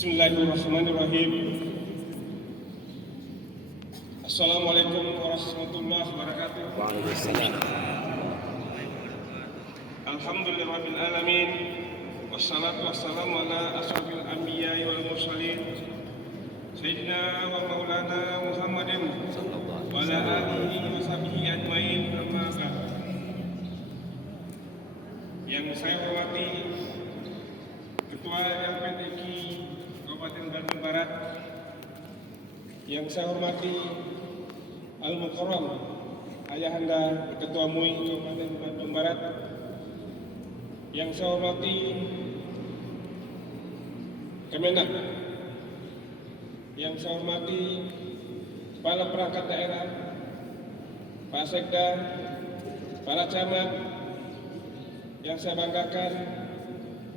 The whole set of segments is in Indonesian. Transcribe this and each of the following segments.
Bismillahirrahmanirrahim. Assalamualaikum warahmatullahi wabarakatuh. Waalaikumsalam. Alhamdulillahirabbil alamin. Wassalatu wassalamu ala asyrofil anbiya'i wal mursalin. Sayyidina wa maulana Muhammadin wa ala alihi wa sahbihi ajmain. Amma ba'd. Yang saya hormati Ketua LPTQ Kabupaten Bandung Barat, yang saya hormati Al-Mukarram Ayahanda Ketua MUI Kabupaten Bandung Barat, yang saya hormati Kemenak, yang saya hormati Kepala Perangkat Daerah, Pak Sekda, para camat, yang saya banggakan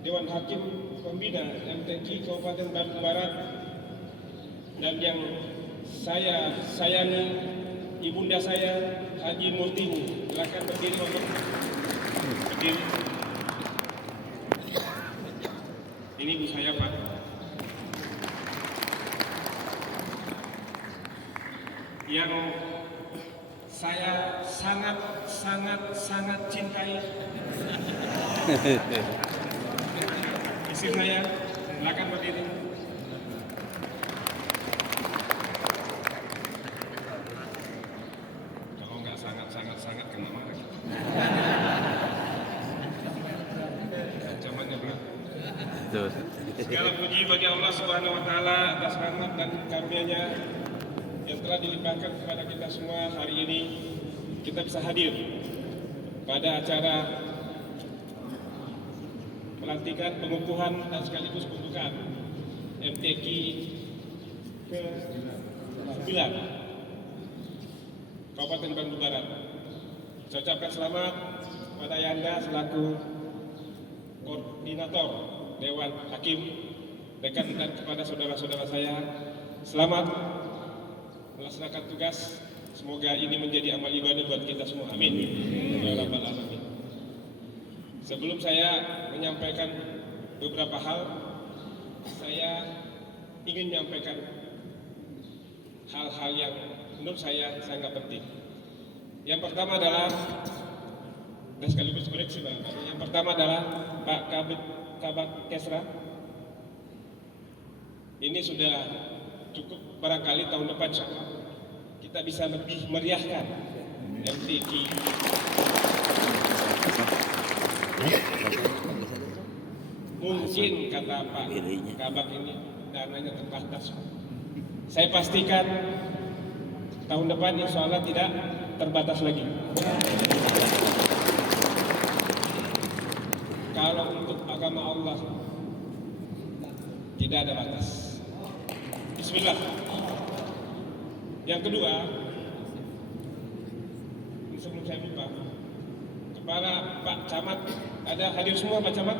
Dewan Hakim Pembina MTQ Kabupaten Bandung Barat, dan yang saya sayangi ibunda saya Haji Murtini. Silakan berdiri, berdiri. Ini ibu saya, Pak. Yang saya sangat cintai. Istri saya, silakan berdiri. Kalau nggak sangat kena marah. Ancamannya berat. Segala puji bagi Allah Subhanahu Wa Taala atas rahmat dan karunia-Nya yang telah dilimpahkan kepada kita semua. Hari ini kita bisa hadir pada acara pelantikan, pengukuhan dan sekaligus pembukaan MTQ ke-9 Kabupaten Bandung Barat. Saya ucapkan selamat kepada Ayahanda selaku koordinator Dewan Hakim, dan kepada saudara-saudara saya, selamat melaksanakan tugas. Semoga ini menjadi amal ibadah buat kita semua. Amin. Ya Rabbal Alamin. Sebelum saya menyampaikan beberapa hal, saya ingin menyampaikan hal-hal yang menurut saya sangat penting. Yang pertama adalah, dan sekaligus koreksi Pak, yang pertama adalah Pak Kabak Kesra. Ini sudah cukup, barangkali tahun depan kita bisa lebih meriahkan MTQ. Mungkin kata Pak Kabak ini dananya terbatas. Saya pastikan tahun depan insya Allah tidak terbatas lagi. Kalau untuk agama Allah tidak ada batas. Bismillah. Yang kedua, sebelum saya lupa, Kepala Pak Camat, ada hadir semua Pak Camat?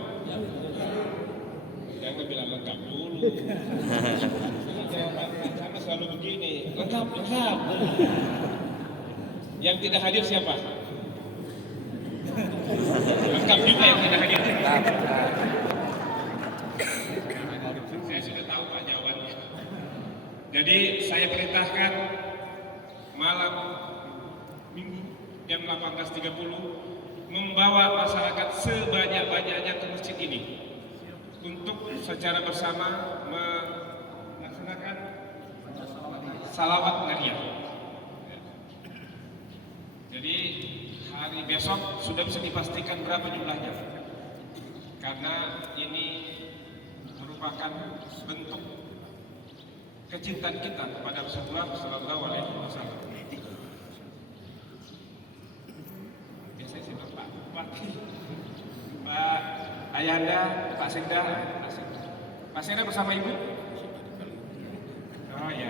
Jangan bilang lengkap dulu. Pak Camat selalu begini, lengkap. Yang tidak hadir siapa? Lengkap juga yang tidak hadir. Saya sudah tahu Pak jawabannya. Jadi saya perintahkan malam Minggu jam 18.30 membawa masyarakat sebanyak-banyaknya ke masjid ini untuk secara bersama melaksanakan salawat Nabi. Jadi hari besok sudah bisa dipastikan berapa jumlahnya, karena ini merupakan bentuk kecintaan kita kepada Rasulullah Sallallahu Alaihi Wasallam. Biasanya sih Pak Ayahanda, Pak Sekda, Pak Sekda bersama Ibu. Oh iya,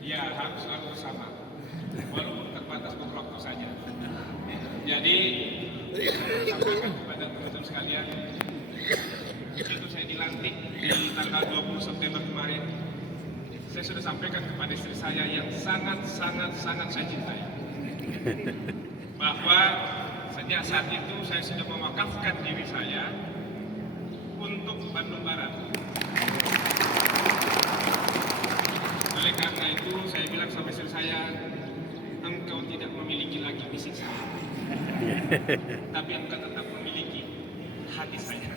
iya harus selalu bersama, walaupun terbatas beberapa waktu saja. Jadi sampaikan kepada teman-teman sekalian, itu saya dilantik di tanggal 20 September kemarin. Saya sudah sampaikan kepada istri saya yang sangat saya cintai, bahwa sejak saat itu saya sudah mewakafkan diri saya untuk Bandung Barat. Oleh karena itu saya bilang sama istri saya, engkau tidak memiliki lagi fisik saya, tapi engkau tetap memiliki hati saya.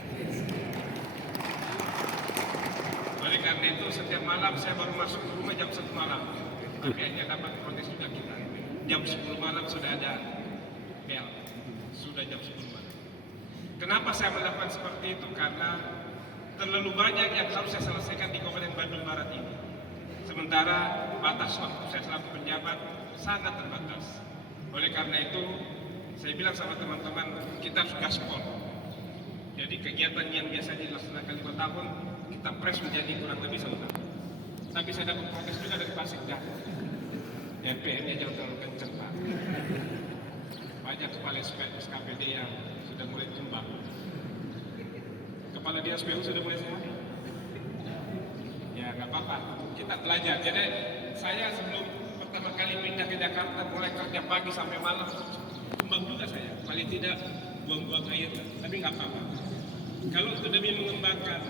Oleh karena itu setiap malam saya baru masuk ke rumah jam 1 malam, tapi hanya dapat protes juga kita. Jam 10 malam sudah ada bel, sudah jam 10 malam. Kenapa saya melakukan seperti itu? Karena terlalu banyak yang harus saya selesaikan di Kabupaten Bandung Barat ini. Sementara batas waktu saya selaku penjabat sangat terbatas. Oleh karena itu, saya bilang sama teman-teman, kita harus gaspol. Jadi kegiatan yang biasanya dilaksanakan 5 tahun, kita press menjadi kurang lebih 1 tahun. Tapi saya dapat protes juga dari Pasekda. RPM-nya jangan terlalu kencang, Pak. Banyak kepala SKPD yang sudah mulai tumbang. Kepala dinas PU sudah mulai sehat. Ya nggak apa-apa, kita belajar. Jadi saya sebelum pertama kali pindah ke Jakarta, mulai kerja pagi sampai malam, tumbang juga saya. Paling tidak buang-buang air, tapi nggak apa-apa. Kalau itu demi mengembangkan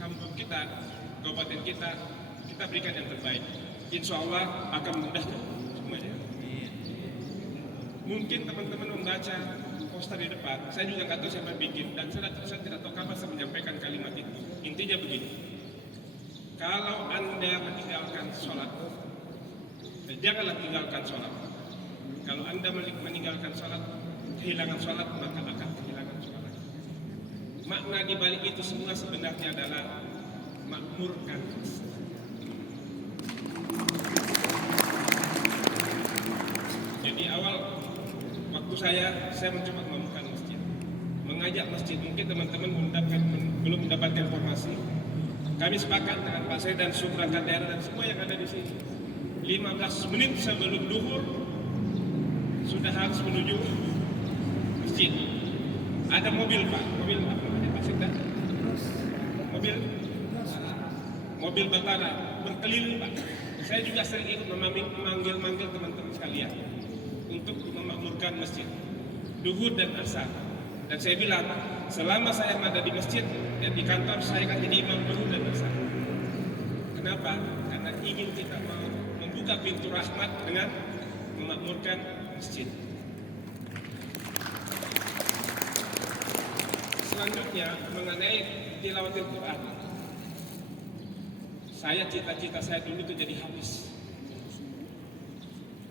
kampung kita, kabupaten kita, kita berikan yang terbaik. Insya Allah akan memudahkan semuanya. Mungkin teman-teman membaca poster di depan, saya juga nggak tahu siapa bikin, dan saya tidak tahu kapan saya menyampaikan kalimat itu. Intinya begini, kalau Anda meninggalkan sholat, janganlah tinggalkan sholat. Kalau Anda meninggalkan sholat, kehilangan sholat, maka akan kehilangan sholat. Makna di balik itu semua sebenarnya adalah makmurkan. Jadi awal waktu saya mencoba membangun masjid, mengajak masjid. Mungkin teman-teman belum mendapatkan informasi. Kami sepakat dengan Pak Saya dan Subrankat daerah dan semua yang ada di sini. 15 menit sebelum duhur sudah harus menuju masjid. Ada mobil, Pak. Mobil apa namanya, Pak Sekda? Mobil batara berkeliling, Pak. Saya juga sering ikut memanggil teman-teman sekalian untuk memakmurkan masjid duhur dan asar. Dan saya bilang, selama saya ada di masjid dan di kantor, saya akan jadi imam duhur dan asar. Kenapa? Karena ingin kita membuka pintu rahmat dengan memakmurkan masjid. Selanjutnya mengenai tilawatil Quran. Cita-cita saya dulu itu jadi hafiz.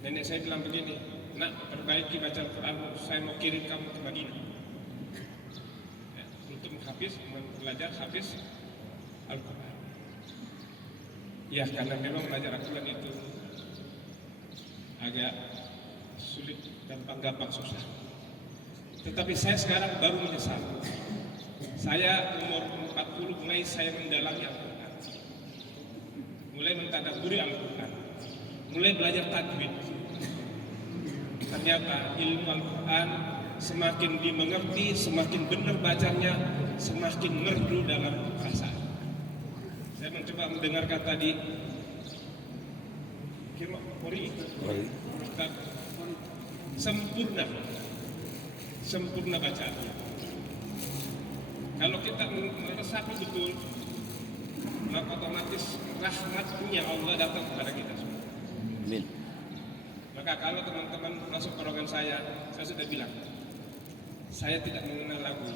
Nenek saya bilang begini, nak, perbaiki baca Al-Quran, saya mau kirim kamu ke Madinah. Ya, untuk belajar hafiz Al-Quran. Ya, karena memang belajar Al-Quran itu agak sulit, gampang susah. Tetapi saya sekarang baru menyesal. Saya umur 40 mulai saya mendalami Al-Quran, mulai mentadabburi Al-Quran, mulai belajar tajwid. Ternyata ilmu Al-Quran semakin dimengerti, semakin benar bacanya, semakin merdu dalam perasaan. Saya mencoba mendengarkan tadi sempurna bacaannya. Kalau kita meresapi betul, maka otomatis rahmatnya Allah datang kepada kita semua. Amin. Maka kalau teman-teman masuk golongan saya sudah bilang, saya tidak mengenal lagu,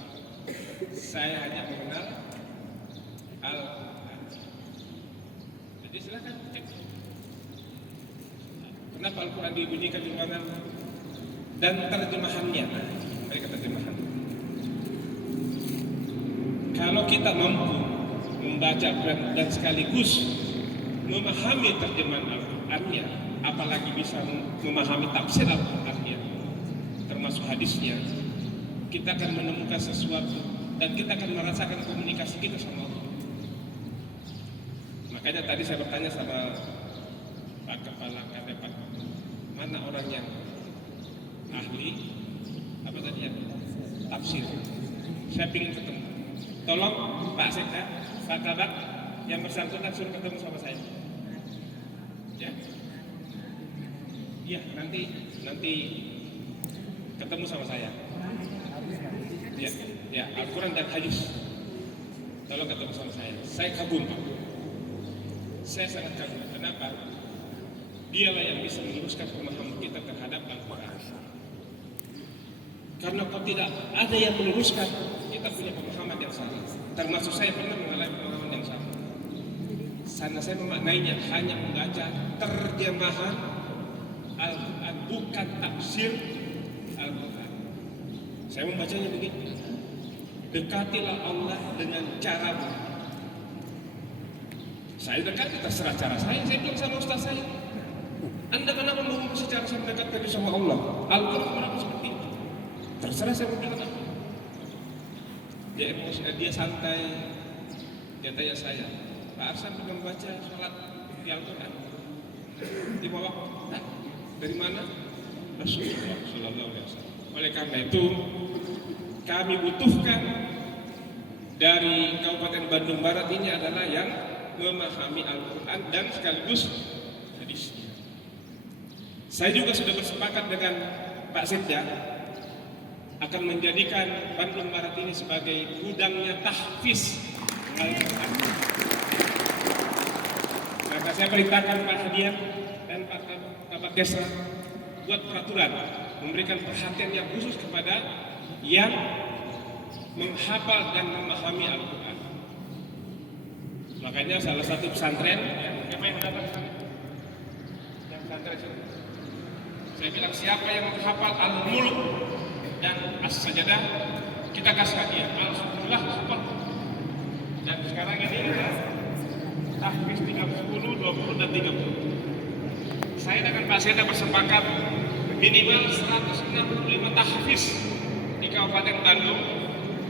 saya hanya mengenal Al-Quran. Jadi silakan cek. Kenapa Al-Quran dibunyikan di ruangan dan terjemahannya? Mereka terjemahan. Kalau kita mampu membaca Al-Quran dan sekaligus memahami terjemahan Al-Qurannya, apalagi bisa memahami tafsir Al-Qurannya, termasuk hadisnya, kita akan menemukan sesuatu dan kita akan merasakan komunikasi kita sama Allah. Makanya tadi saya bertanya sama Pak Kepala KPP, mana orang yang ahli apa tadi ya, tafsir. Saya ingin ketemu. Tolong Pak Sekda, Pak Kabak yang bersangkutan suruh ketemu sama saya. Ya. Iya, nanti ketemu sama saya. Ya, Al-Quran dan hadis. Tolong ketemu sama saya kagum Pak. Saya sangat kagum. Kenapa? Dialah yang bisa meluruskan pemahaman kita terhadap Al-Quran. Karena kalau tidak ada yang meluruskan, kita punya pemahaman yang salah. Termasuk saya pernah mengalami pemahaman yang sama. Karena saya memaknainya hanya membaca terjemahan Al-Quran, bukan tafsir Al-Quran. Saya membacanya begini. Dekatilah Allah dengan caramu. Saya dekati terserah cara saya bilang sama ustaz saya. Anda kenapa mau secara saya mendekatkan diri sama Allah? Al-Quran berapa seperti itu? Terserah saya mau bilang apa. Dia emosi, dia santai. Dia tanya saya, Pak Arsan pernah membaca sholat di Al-Quran? Di bawah? Nah, dari mana? Rasulullah Sallallahu Alaihi Wasallam. Oleh karena itu, kami butuhkan dari Kabupaten Bandung Barat ini adalah yang memahami Al-Quran dan sekaligus hadisnya. Saya juga sudah bersepakat dengan Pak Sekda akan menjadikan Bandung Barat ini sebagai gudangnya tahfiz Al-Quran. Maka saya perintahkan Pak Hadian dan Pak Kabat Desa buat peraturan, memberikan perhatian yang khusus kepada yang menghafal dan memahami Al-Quran. Makanya salah satu pesantren yang datang sana, yang pesantren sini, saya bilang siapa yang menghafal Al-Mulk dan As-Sajadah, kita kasih hadiah. Alhamdulillah hafal. Dan sekarang ini ada tahfiz 30, 20 dan 30. Saya dengan Pak Seda bersepakat minimal 165 tahfiz di Kabupaten Bandung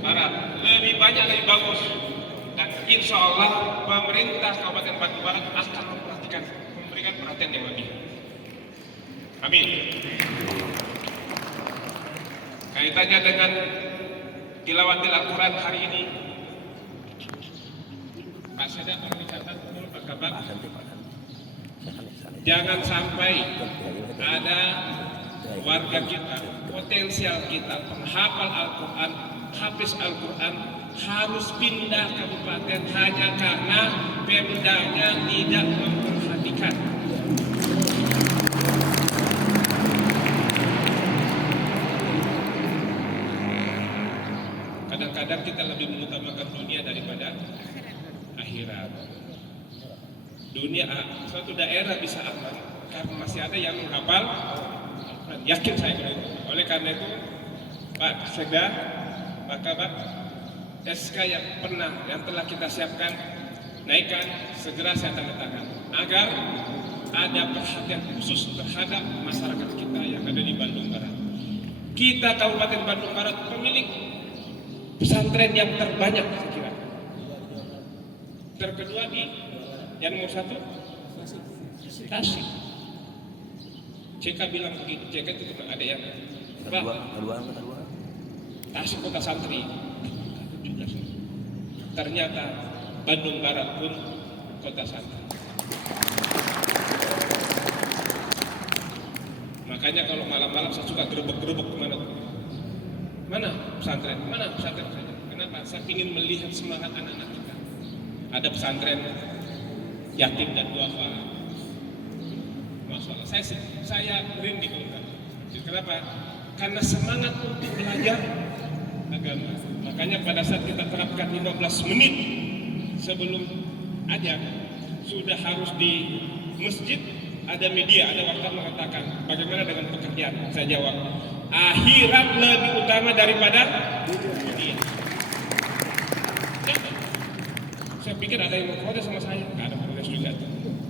Barat. Lebih banyak lebih bagus. Dan insya Allah pemerintah Kabupaten Bandung Barat akan memberikan perhatian yang lebih. Amin. Kaitannya dengan tilawatil Al-Quran hari ini, Pak Seda perlu dicatat dulu Pak Kabar. Jangan sampai ada warga kita, potensial kita, penghafal Al-Quran, hafiz Al-Quran harus pindah kabupaten hanya karena Pemdanya tidak memperhatikan. Kadang-kadang kita lebih mengutamakan dunia daripada akhirat. Dunia, suatu daerah bisa aman karena masih ada yang menghafal. Yakin saya kalau itu. Oleh karena itu, Pak Sekda, Pak Kabak, SK yang telah kita siapkan, naikkan, segera saya tanda tangan agar ada perhatian khusus terhadap masyarakat kita yang ada di Bandung Barat. Kita Kabupaten Bandung Barat pemilik pesantren yang terbanyak, saya kira. Terkedua di yang nomor 1 Tasik. CK bilang begitu, CK itu ada yang kedua. Tasik kota santri. Ternyata Bandung Barat pun kota santri. Makanya kalau malam-malam saya suka gerubuk-gerubuk kemana? Mana pesantren? Mana pesantren saja? Kenapa? Saya ingin melihat semangat anak-anak kita. Ada pesantren yatim dan duafa. Masalah saya merinding kalau kenapa? Karena semangat untuk belajar agama. Makanya pada saat kita terapkan 15 menit sebelum ajar sudah harus di masjid, ada media, ada wartawan mengatakan bagaimana dengan pekerjaan. Saya jawab, akhirat lebih utama daripada dunia. Saya pikir ada yang mau protes sama saya, nggak ada protes juga.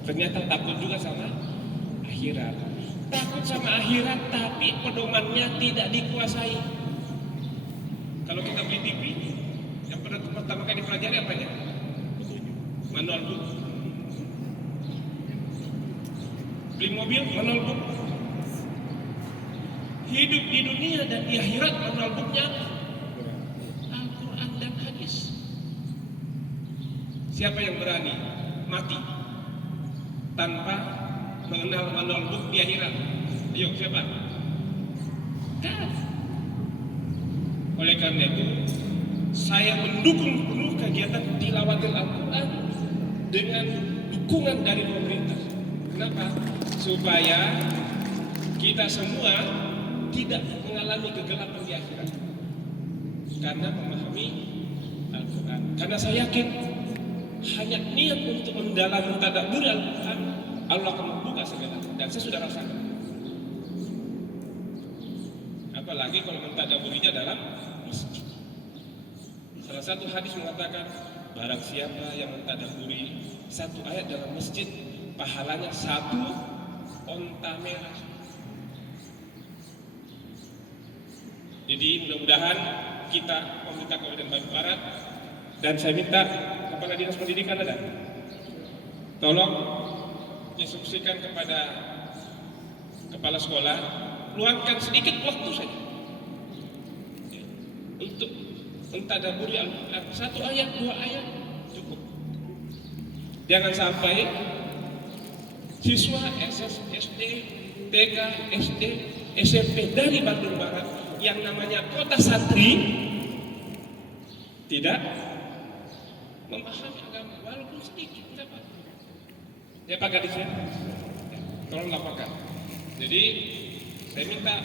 Ternyata takut juga sama akhirat. Takut sama akhirat, tapi pedomannya tidak dikuasai. Kalau kita beli TV, yang pertama kali dipelajari apanya? Manual book. Beli mobil, manual book. Hidup di dunia dan di akhirat, manual booknya Al-Quran dan hadis. Siapa yang berani mati tanpa mengenal manual book di akhirat? Ayo, siapa? Kan. Oleh karena itu, saya mendukung penuh kegiatan tilawatil Al-Quran dengan dukungan dari pemerintah. Kenapa? Supaya kita semua tidak mengalami kegelapan di akhirat karena memahami Al-Quran. Karena saya yakin hanya niat untuk mendalami tadabbur Al-Quran, Allah akan membuka segala. Dan saya sudah rasakan. Apalagi kalau mentadabburinya dalam masjid. Salah satu hadis mengatakan, barang siapa yang mentadabburi satu ayat dalam masjid, pahalanya 1 onta merah. Jadi mudah-mudahan kita pemerintah Kabupaten Bandung Barat, dan saya minta Kepala Dinas Pendidikan ada, tolong instruksikan kepada kepala sekolah, luangkan sedikit waktu saja untuk mentadabburi Al-Quran, 1 ayat 2 ayat cukup. Jangan sampai siswa SD, TK, SD, SMP dari Bandung Barat yang namanya kota santri tidak memahami agama walaupun sedikit, tidak apa-apa. Ya Pak Gadis ya, tolong laporkan. Jadi saya minta,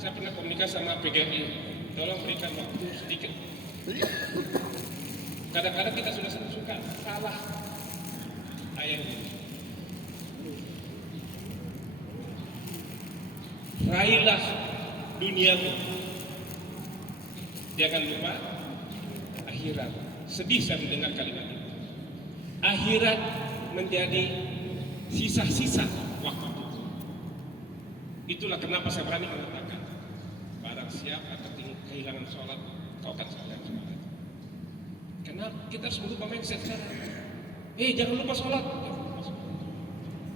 saya pernah komunikasi sama PGRI, tolong berikan waktu sedikit. Kadang-kadang kita sudah suka salah ayat ini. Raihlah duniamu, jangan lupa akhirat. Sedih saya mendengar kalimat itu. Akhirat menjadi sisa-sisa waktu. Itulah kenapa saya berani mengatakan, barang siapa kehilangan sholat, kau akan sholat. Karena kita harus berubah mindset sekarang. Jangan lupa sholat.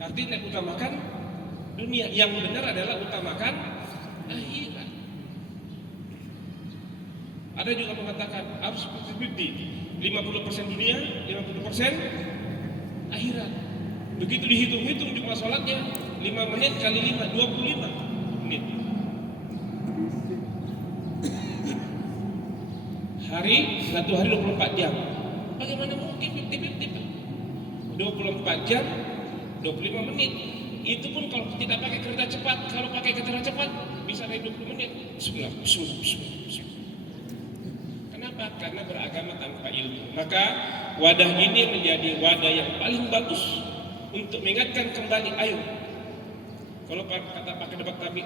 Artinya utamakan dunia. Yang benar adalah utamakan akhirat. Ada juga mengatakan harus 50% dunia, 50% akhirat. Begitu dihitung-hitung jumlah sholatnya 5 menit kali 5, 25 menit. Satu hari 24 jam. Bagaimana mungkin 50-50? 24 jam 25 menit. Itu pun kalau tidak pakai kereta cepat. Kalau pakai kereta cepat bisa dari 20 menit. Kenapa? Karena beragama tanpa ilmu. Maka wadah ini menjadi wadah yang paling bagus untuk mengingatkan kembali, ayo. Kalau kata pakai debat kami,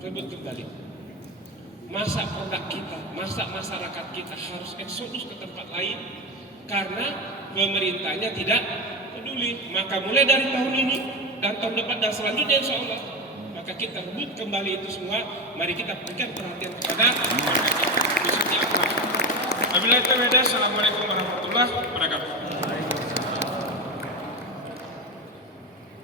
rebut kembali. Masa produk kita, masa masyarakat kita harus eksodus ke tempat lain karena pemerintahnya tidak peduli. Maka mulai dari tahun ini dan tahun depan dan selanjutnya insya Allah, maka kita rebut kembali itu semua. Mari kita berikan perhatian kepada Wabillahi taufiq. Assalamualaikum warahmatullahi wabarakatuh.